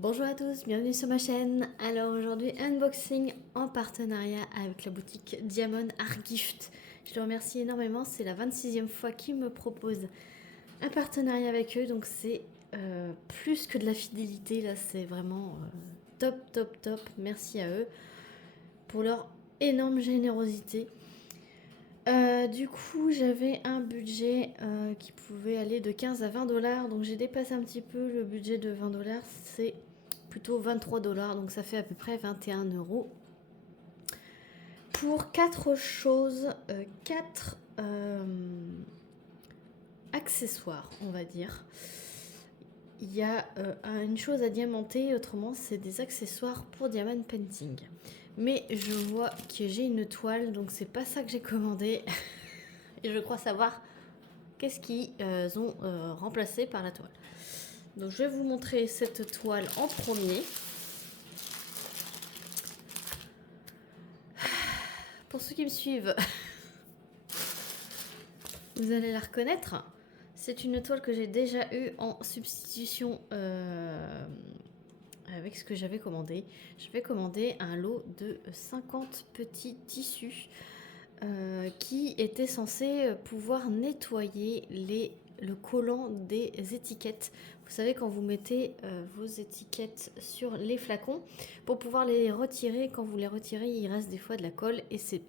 Bonjour à tous, bienvenue sur ma chaîne. Alors aujourd'hui, unboxing en partenariat avec la boutique Diamond Art Gift. Je les remercie énormément, c'est la 26e fois qu'ils me proposent un partenariat avec eux, donc c'est plus que de la fidélité, là c'est vraiment top, top, top. Merci à eux pour leur énorme générosité. Du coup, j'avais un budget qui pouvait aller de 15 à 20 dollars, donc j'ai dépassé un petit peu le budget de 20 dollars, c'est plutôt 23 dollars, donc ça fait à peu près 21 euros. Pour 4 choses, 4 accessoires, on va dire. Il y a une chose à diamanter, autrement c'est des accessoires pour diamond painting. Mais je vois que j'ai une toile, donc c'est pas ça que j'ai commandé. Et je crois savoir qu'est-ce qu'ils ont remplacé par la toile. Donc je vais vous montrer cette toile en premier. Pour ceux qui me suivent, vous allez la reconnaître. C'est une toile que j'ai déjà eue en substitution avec ce que j'avais commandé. J'avais commandé un lot de 50 petits tissus qui était censé pouvoir nettoyer le collant des étiquettes. Vous savez, quand vous mettez vos étiquettes sur les flacons, pour pouvoir les retirer, quand vous les retirez, il reste des fois de la colle et c'est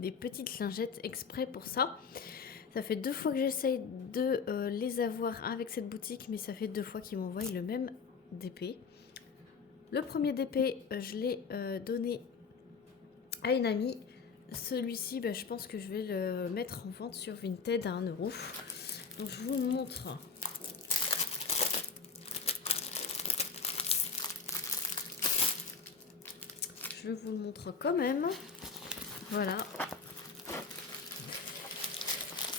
des petites lingettes exprès pour ça. Ça fait 2 fois que j'essaye de les avoir avec cette boutique, mais ça fait 2 fois qu'ils m'envoient le même DP. Le premier DP, je l'ai donné à une amie. Celui-ci, je pense que je vais le mettre en vente sur Vinted à 1 euro. Donc je vous montre. Je vous le montre quand même. Voilà.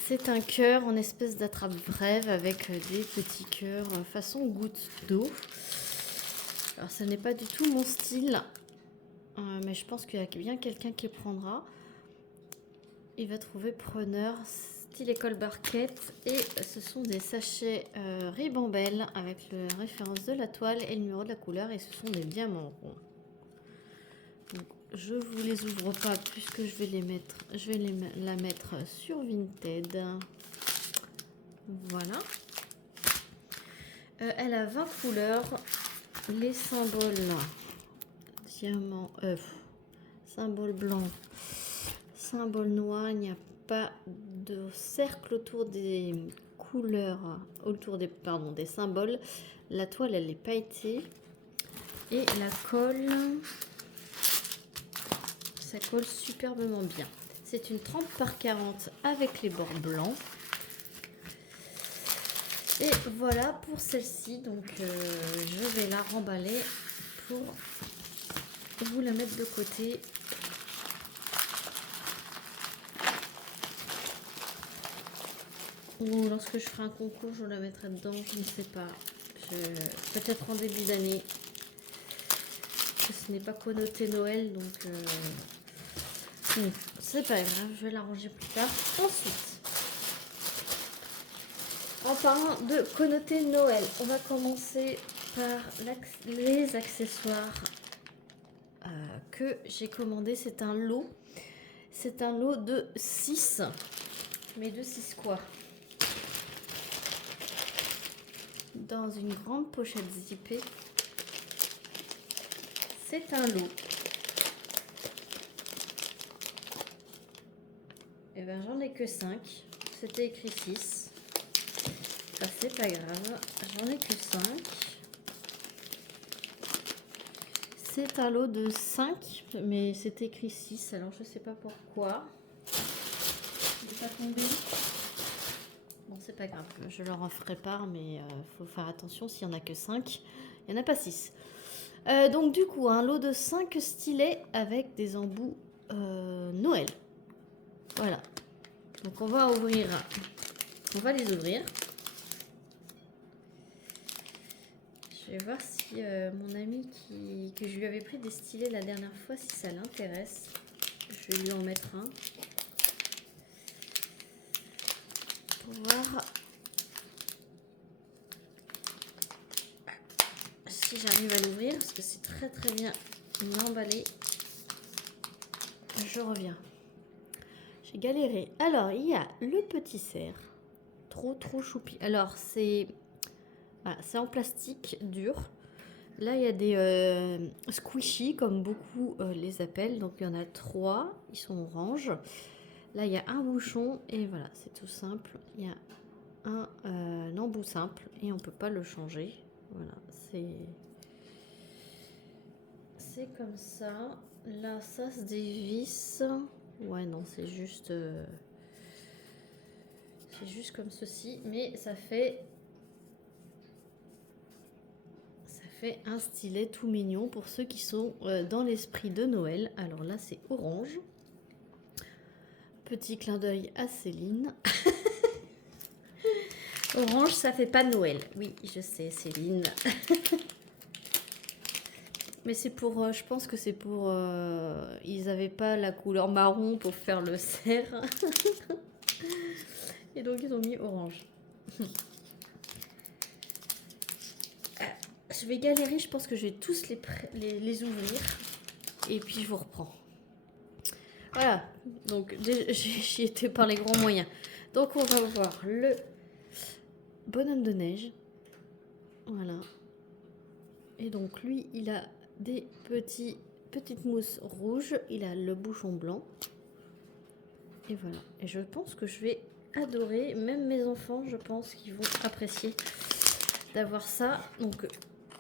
C'est un cœur en espèce d'attrape brève avec des petits cœurs façon goutte d'eau. Alors ce n'est pas du tout mon style, mais je pense qu'il y a bien quelqu'un qui le prendra. Il va trouver preneur, style école barquette, et ce sont des sachets ribambelle avec la référence de la toile et le numéro de la couleur, et ce sont des diamants ronds. Donc, je vous les ouvre pas puisque je vais les mettre, la mettre sur Vinted. Voilà. Elle a 20 couleurs. Les symboles diamant, symbole blanc, symbole noir, il n'y a pas de cercle autour des couleurs, autour des, des symboles. La toile elle est pailletée et la colle, ça colle superbement bien. C'est une 30 par 40 avec les bords blancs. Et voilà pour celle-ci, donc je vais la remballer pour vous la mettre de côté. Ou lorsque je ferai un concours, je la mettrai dedans, je ne sais pas. Peut-être en début d'année. Ce n'est pas connoté Noël, donc c'est pas grave, je vais l'arranger plus tard. Ensuite, en parlant de connoté Noël, on va commencer par les accessoires que j'ai commandé. C'est un lot. C'est un lot de 6. Mais de 6 quoi? Dans une grande pochette zippée. C'est un lot. Et ben j'en ai que 5. C'était écrit 6. Ça c'est pas grave. J'en ai que 5. C'est un lot de 5, mais c'est écrit 6, alors je sais pas pourquoi. Il n'est pas tombé. Bon, c'est pas grave, je leur en ferai part, mais faut faire attention, s'il n'y en a que 5, il n'y en a pas 6. Donc du coup, un lot de 5 stylets avec des embouts Noël. Voilà. Donc on va ouvrir, on va les ouvrir. Je vais voir si mon ami que je lui avais pris des stylets la dernière fois, si ça l'intéresse. Je vais lui en mettre un. Pour voir si j'arrive à l'ouvrir, parce que c'est très très bien emballé. Je reviens. J'ai galéré. Alors, il y a le petit cerf. Trop choupi. Alors, c'est en plastique dur. Là, il y a des squishy, comme beaucoup les appellent. Donc, il y en a 3. Ils sont orange. Là, il y a un bouchon. Et voilà, c'est tout simple. Il y a un embout simple. Et on ne peut pas le changer. Voilà, c'est comme ça. Là, ça se dévisse. Ouais, non, c'est juste comme ceci. Mais ça fait un stylet tout mignon pour ceux qui sont dans l'esprit de Noël. Alors là, c'est orange. Petit clin d'œil à Céline. Orange, ça fait pas Noël. Oui, je sais, Céline. Mais c'est pour, je pense que c'est pour, ils avaient pas la couleur marron pour faire le cerf. Et donc ils ont mis orange. Je vais galérer, je pense que je vais tous les ouvrir. Et puis je vous reprends. Voilà, donc j'y étais par les grands moyens. Donc on va voir le bonhomme de neige. Voilà. Et donc lui, il a des petites mousses rouges. Il a le bouchon blanc. Et voilà. Et je pense que je vais adorer. Même mes enfants, je pense qu'ils vont apprécier d'avoir ça. Donc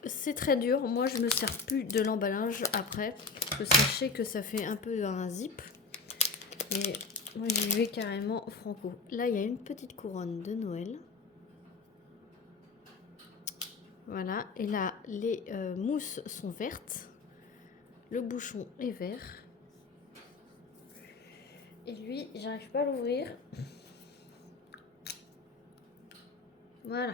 c'est très dur. Moi, je me sers plus de l'emballage après. Sachez que ça fait un peu un zip. Et moi, j'y vais carrément franco. Là, il y a une petite couronne de Noël. Voilà. Et là, les mousses sont vertes. Le bouchon est vert. Et lui, j'arrive pas à l'ouvrir. Voilà.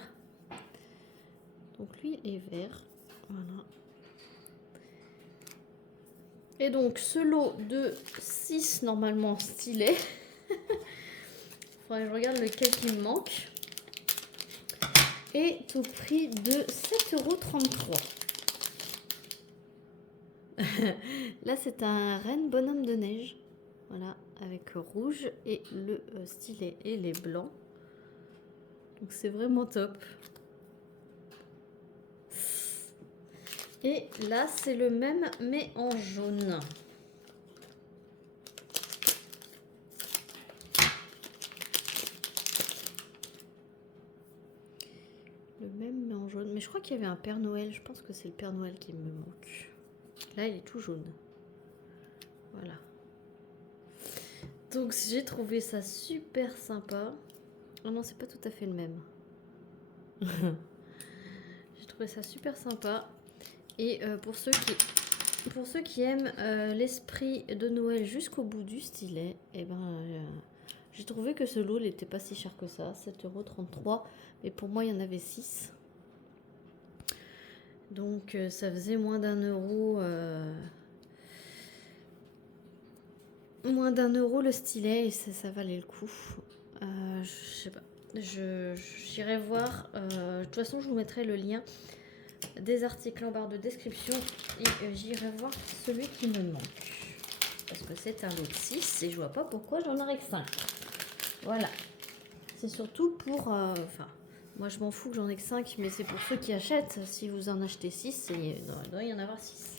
Donc lui, il est vert. Voilà. Et donc, ce lot de 6 normalement stylés. Faudrait que je regarde lequel qui me manque. Est au prix de 7,33 €. Là, c'est un reine bonhomme de neige. Voilà, avec rouge et le stylet et les blancs. Donc, c'est vraiment top. Et là, c'est le même, mais en jaune. Le même, mais en jaune. Mais je crois qu'il y avait un Père Noël. Je pense que c'est le Père Noël qui me manque. Là, il est tout jaune. Voilà. Donc, j'ai trouvé ça super sympa. Oh non, c'est pas tout à fait le même. J'ai trouvé ça super sympa. Et pour ceux qui aiment l'esprit de Noël jusqu'au bout du stylet, eh ben, j'ai trouvé que ce lot n'était pas si cher que ça, 7,33 €. Mais pour moi, il y en avait 6. Donc, ça faisait moins d'1 €. Moins d'1 € le stylet et ça valait le coup. Je sais pas. J'irai voir. De toute façon, je vous mettrai le lien des articles en barre de description et j'irai voir celui qui me manque. Parce que c'est un lot de 6 et je vois pas pourquoi j'en aurais que 5. Voilà. C'est surtout pour... Enfin, moi je m'en fous que j'en ai que 5, mais c'est pour ceux qui achètent. Si vous en achetez 6, il doit y en avoir 6.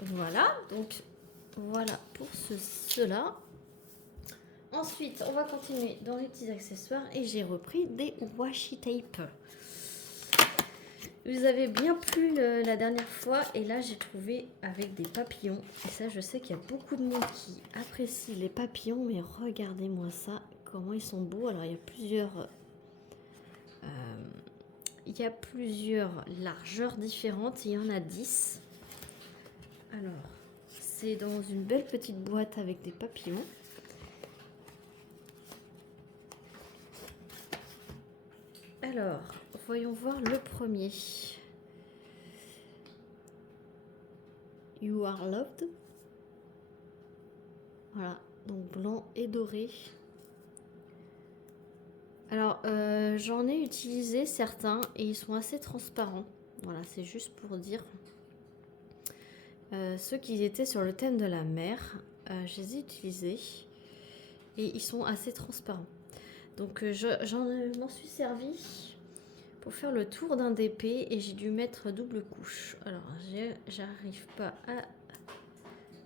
Voilà, donc voilà pour cela. Ensuite, on va continuer dans les petits accessoires et j'ai repris des washi tape. Vous avez bien plu la dernière fois et là j'ai trouvé avec des papillons. Et ça, je sais qu'il y a beaucoup de monde qui apprécie les papillons, mais regardez-moi ça, comment ils sont beaux. Alors il y a plusieurs largeurs différentes, il y en a 10. Alors, c'est dans une belle petite boîte avec des papillons. Alors, voyons voir le premier. You are loved. Voilà, donc blanc et doré. Alors, j'en ai utilisé certains et ils sont assez transparents. Voilà, c'est juste pour dire ceux qui étaient sur le thème de la mer, je les ai utilisés et ils sont assez transparents. Donc m'en suis servi pour faire le tour d'un DP et j'ai dû mettre double couche. Alors j'arrive pas à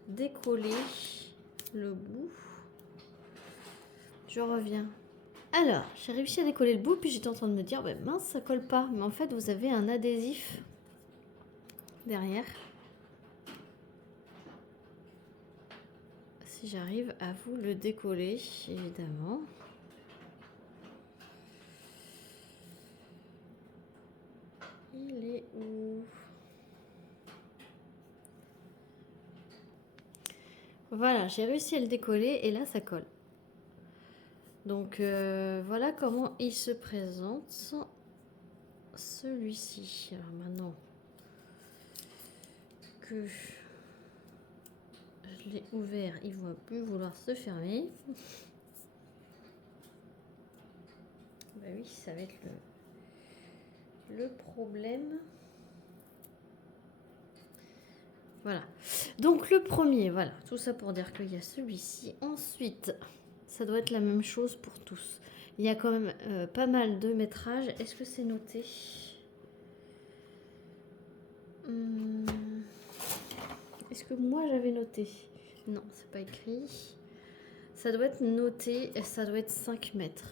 décoller le bout. Je reviens. Alors, j'ai réussi à décoller le bout, puis j'étais en train de me dire, bah, mince, ça colle pas. Mais en fait, vous avez un adhésif derrière. Si j'arrive à vous le décoller, évidemment. Il est où? Voilà, j'ai réussi à le décoller et là, ça colle. Donc, voilà comment il se présente. Celui-ci. Alors maintenant que je l'ai ouvert, il ne va plus vouloir se fermer. Bah oui, ça va être le problème. Voilà. Donc le premier, voilà. Tout ça pour dire qu'il y a celui-ci. Ensuite, ça doit être la même chose pour tous. Il y a quand même pas mal de métrages. Est-ce que c'est noté? Est-ce que moi j'avais noté? Non, c'est pas écrit. Ça doit être noté, ça doit être 5 mètres.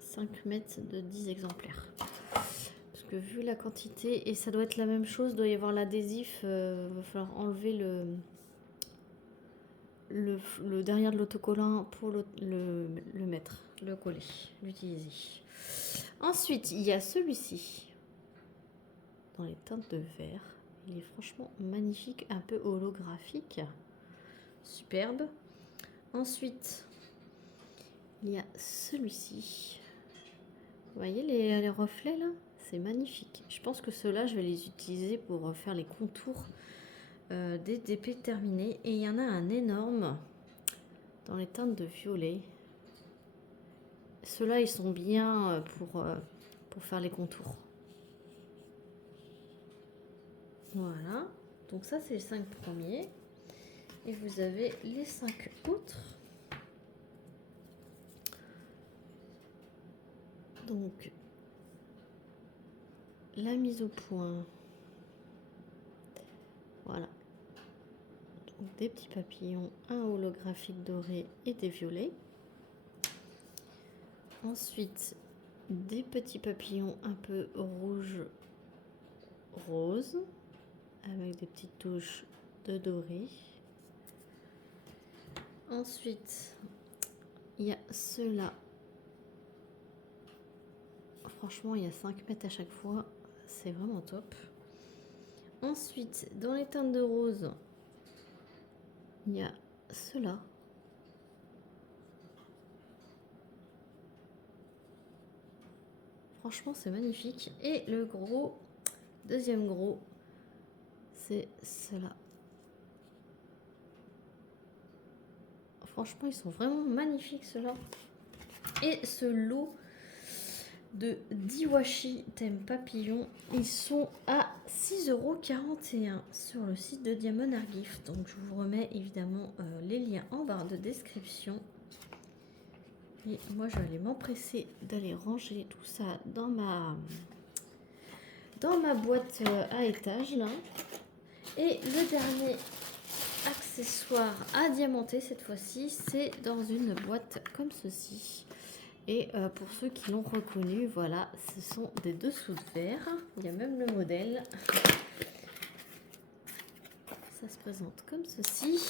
5 mètres de 10 exemplaires. Parce que vu la quantité, et ça doit être la même chose, il doit y avoir l'adhésif, va falloir enlever le derrière de l'autocollant pour le mettre, le coller, l'utiliser. Ensuite, il y a celui-ci, dans les teintes de vert. Il est franchement magnifique, un peu holographique. Superbe. Ensuite, il y a celui-ci. Vous voyez les reflets là? C'est magnifique. Je pense que ceux-là, je vais les utiliser pour faire les contours des DP terminés. Et il y en a un énorme dans les teintes de violet. Ceux-là, ils sont bien pour faire les contours. Voilà. Donc ça, c'est les 5 premiers. Et vous avez les 5 autres. Donc, la mise au point. Voilà. Donc, des petits papillons, un holographique doré et des violets. Ensuite, des petits papillons un peu rouge rose avec des petites touches de doré. Ensuite, il y a ceux-là. Franchement, il y a 5 mètres à chaque fois. C'est vraiment top. Ensuite, dans les teintes de rose, il y a ceux-là. Franchement, c'est magnifique. Et le gros, deuxième gros, c'est ceux-là. Franchement, ils sont vraiment magnifiques, ceux-là. Et ce lot de 10 washi thème papillon, ils sont à 6,41 € sur le site de Diamond Art Gift. Donc je vous remets évidemment les liens en barre de description. Et moi je vais aller m'empresser d'aller ranger tout ça dans ma boîte à étage là. Et le dernier accessoire à diamanter cette fois-ci, c'est dans une boîte comme ceci. Et pour ceux qui l'ont reconnu, voilà, ce sont des dessous de verre. Il y a même le modèle. Ça se présente comme ceci.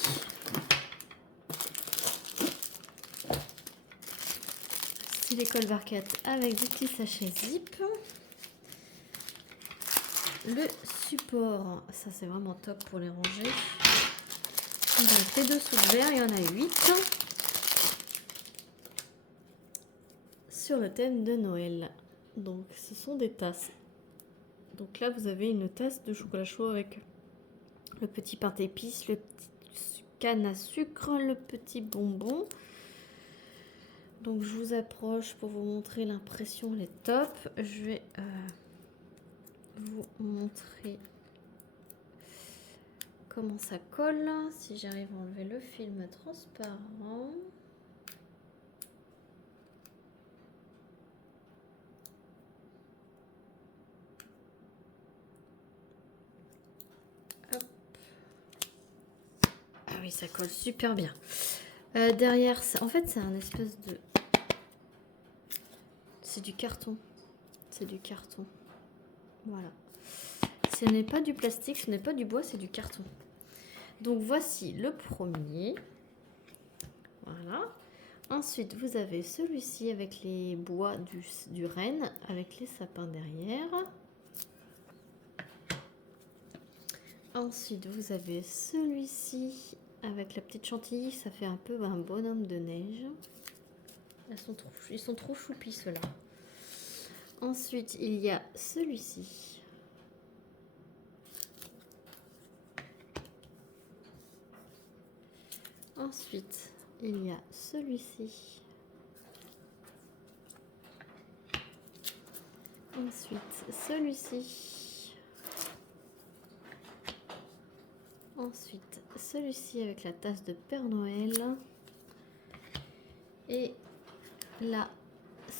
Style école barquette avec des petits sachets zip. Le support, ça c'est vraiment top pour les ranger. Donc les dessous de verre, il y en a 8. Sur le thème de Noël. Donc ce sont des tasses. Donc là vous avez une tasse de chocolat chaud avec le petit pain d'épices, le petit canne à sucre, le petit bonbon. Donc je vous approche pour vous montrer l'impression, elle est top. Je vais vous montrer comment ça colle. Si j'arrive à enlever le film transparent. Hop. Ah oui, ça colle super bien. Derrière, en fait, c'est un espèce de... C'est du carton. C'est du carton. Voilà. Ce n'est pas du plastique, ce n'est pas du bois, c'est du carton. Donc voici le premier. Voilà. Ensuite, vous avez celui-ci avec les bois du renne, avec les sapins derrière. Ensuite, vous avez celui-ci avec la petite chantilly, ça fait un peu un bonhomme de neige. Ils sont trop choupis ceux-là. Ensuite, il y a celui-ci. Ensuite, il y a celui-ci. Ensuite, celui-ci. Ensuite, celui-ci avec la tasse de Père Noël. Et là,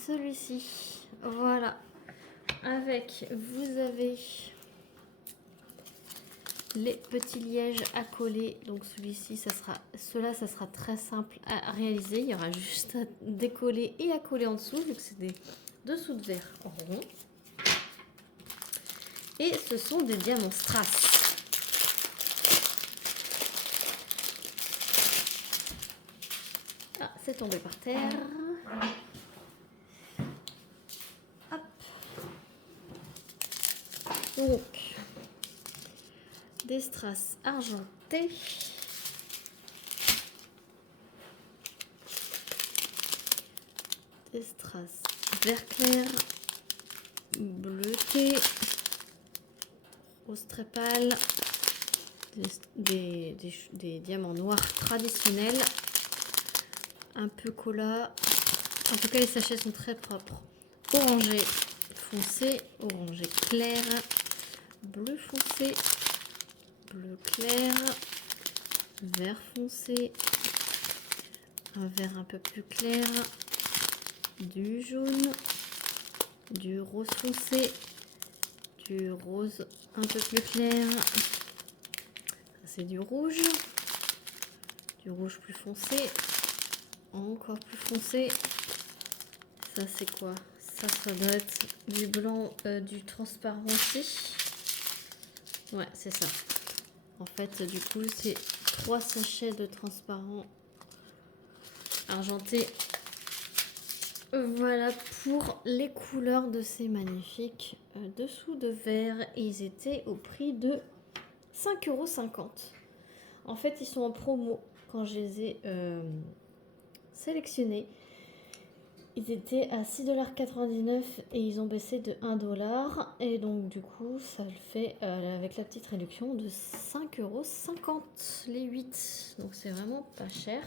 celui-ci. Voilà. Avec, vous avez les petits lièges à coller. Donc celui-ci, ça sera très simple à réaliser. Il y aura juste à décoller et à coller en dessous, vu que c'est des dessous de verre ronds. Et ce sont des diamants strass. Ah, c'est tombé par terre. Hop. Donc, des strass argentés. Des strass vert clair, bleuté, rose très pâle, des diamants noirs traditionnels, un peu cola. En tout cas, les sachets sont très propres. Orangé foncé, orangé clair, bleu foncé, bleu clair, vert foncé, un vert un peu plus clair, du jaune, du rose foncé, du rose un peu plus clair, c'est du rouge plus foncé, encore plus foncé. Ça c'est quoi? Ça doit être du blanc, du transparent aussi. Ouais, c'est ça. En fait, du coup, c'est 3 sachets de transparent argenté. Voilà pour les couleurs de ces magnifiques dessous de verre. Et ils étaient au prix de 5,50 €. En fait, ils sont en promo quand je les ai sélectionnés. Ils étaient à 6,99 $ et ils ont baissé de 1 $. Et donc, du coup, ça le fait avec la petite réduction de 5,50 € les 8. Donc, c'est vraiment pas cher.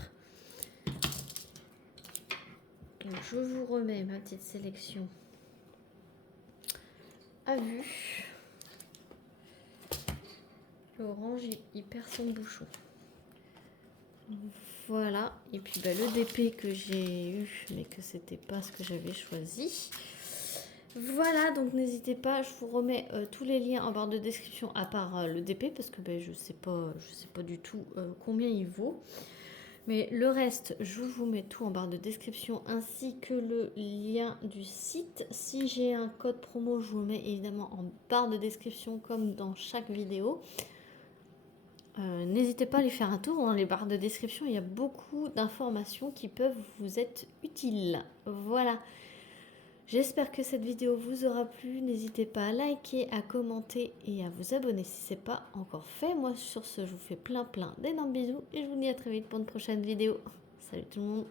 Donc, je vous remets ma petite sélection à vue. L'orange, il perd son bouchon. Voilà. Et puis le DP que j'ai eu, mais que c'était pas ce que j'avais choisi. Voilà, donc n'hésitez pas, je vous remets tous les liens en barre de description à part le DP parce que je sais pas du tout combien il vaut. Mais le reste, je vous mets tout en barre de description ainsi que le lien du site. Si j'ai un code promo, je vous le mets évidemment en barre de description comme dans chaque vidéo. N'hésitez pas à aller faire un tour dans les barres de description. Il y a beaucoup d'informations qui peuvent vous être utiles. Voilà. J'espère que cette vidéo vous aura plu. N'hésitez pas à liker, à commenter et à vous abonner si ce n'est pas encore fait. Moi, sur ce, je vous fais plein d'énormes bisous et je vous dis à très vite pour une prochaine vidéo. Salut tout le monde.